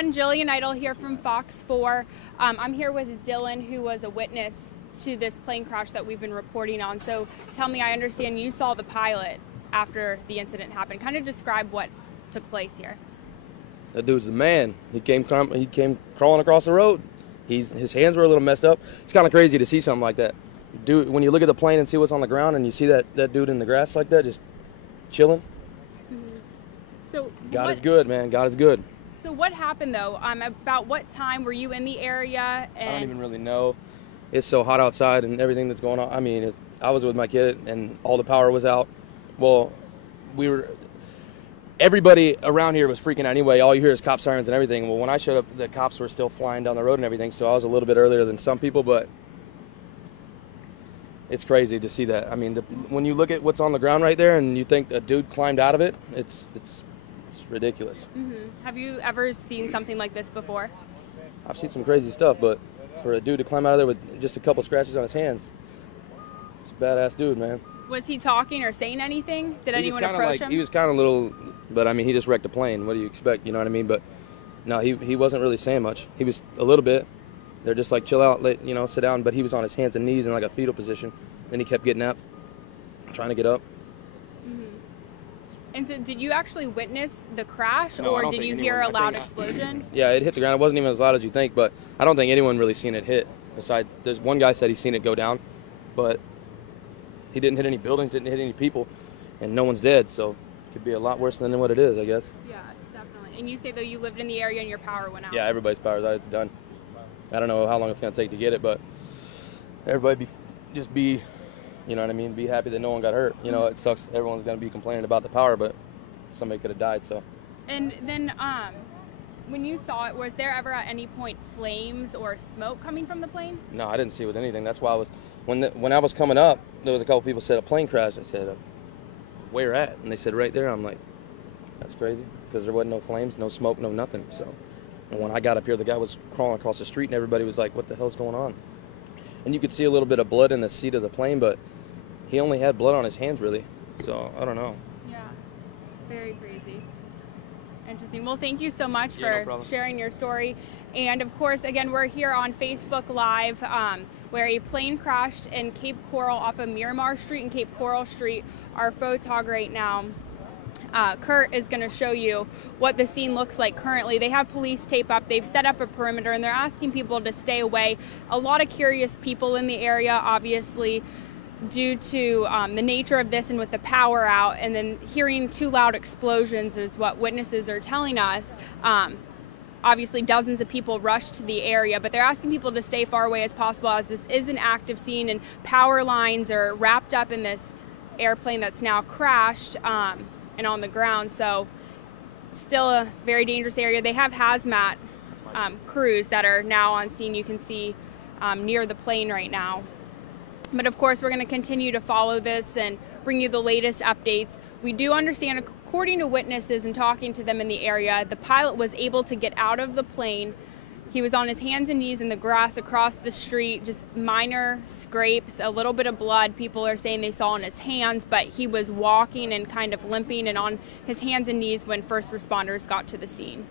everyone, Jillian Idle here from Fox 4. I'm here with Dylan, who was a witness to this plane crash that we've been reporting on. So tell me, I understand you saw the pilot after the incident happened. Kind of describe what took place here. That dude's the man. He came crawling across the road. His hands were a little messed up. It's kind of crazy to see something like that. Dude, when you look at the plane and see what's on the ground and you see that dude in the grass like that, just chilling. Mm-hmm. So God is good, man. God is good. So what happened, though? About what time were you in the area? I don't even really know. It's so hot outside and everything that's going on. I mean, I was with my kid and all the power was out. Well, everybody around here was freaking out anyway. All you hear is cop sirens and everything. Well, when I showed up, the cops were still flying down the road and everything, so I was a little bit earlier than some people, but it's crazy to see that. I mean, when you look at what's on the ground right there and you think a dude climbed out of it, it's ridiculous. Mm-hmm. Have you ever seen something like this before? I've seen some crazy stuff, but for a dude to climb out of there with just a couple scratches on his hands, it's a badass dude, man. Was he talking or saying anything? Did anyone approach him? He was kind of little, but I mean, he just wrecked a plane. What do you expect? You know what I mean? But no, he wasn't really saying much. He was a little bit. They're just like, chill out, sit down. But he was on his hands and knees in like a fetal position. Then he kept getting up, trying to get up. Mm-hmm. And so did you actually witness the crash, No, or did you hear a loud explosion? Yeah, it hit the ground. It wasn't even as loud as you think, but I don't think anyone really seen it hit. Besides, there's one guy said he's seen it go down, but he didn't hit any buildings, didn't hit any people, and no one's dead, so it could be a lot worse than what it is, I guess. Yeah, definitely. And you say, though, you lived in the area and your power went out. Yeah, everybody's power's out. It's done. I don't know how long it's going to take to get it, but everybody just be, you know what I mean, be happy that no one got hurt. You know, it sucks. Everyone's going to be complaining about the power, but somebody could have died, so. And then when you saw it, was there ever at any point flames or smoke coming from the plane? No, I didn't see it with anything. That's why I was, when I was coming up, there was a couple people said a plane crashed. I said, where at? And they said right there. I'm like, that's crazy, because there wasn't no flames, no smoke, no nothing. So, and when I got up here, the guy was crawling across the street, and everybody was like, what the hell's going on? And you could see a little bit of blood in the seat of the plane, but he only had blood on his hands, really. So, I don't know. Yeah, very crazy. Interesting. Well, thank you so much for sharing your story. And of course, again, we're here on Facebook Live, where a plane crashed in Cape Coral off of Miramar Street and Cape Coral Street. Our photog right now, Kurt, is going to show you what the scene looks like currently. They have police tape up, they've set up a perimeter, and they're asking people to stay away. A lot of curious people in the area, obviously, due to the nature of this and with the power out, and then hearing two loud explosions is what witnesses are telling us. Obviously, dozens of people rushed to the area, but they're asking people to stay far away as possible, as this is an active scene and power lines are wrapped up in this airplane that's now crashed and on the ground. So still a very dangerous area. They have hazmat crews that are now on scene. You can see near the plane right now. But of course, we're going to continue to follow this and bring you the latest updates. We do understand, according to witnesses and talking to them in the area, the pilot was able to get out of the plane. He was on his hands and knees in the grass across the street, just minor scrapes, a little bit of blood people are saying they saw on his hands, but he was walking and kind of limping and on his hands and knees when first responders got to the scene.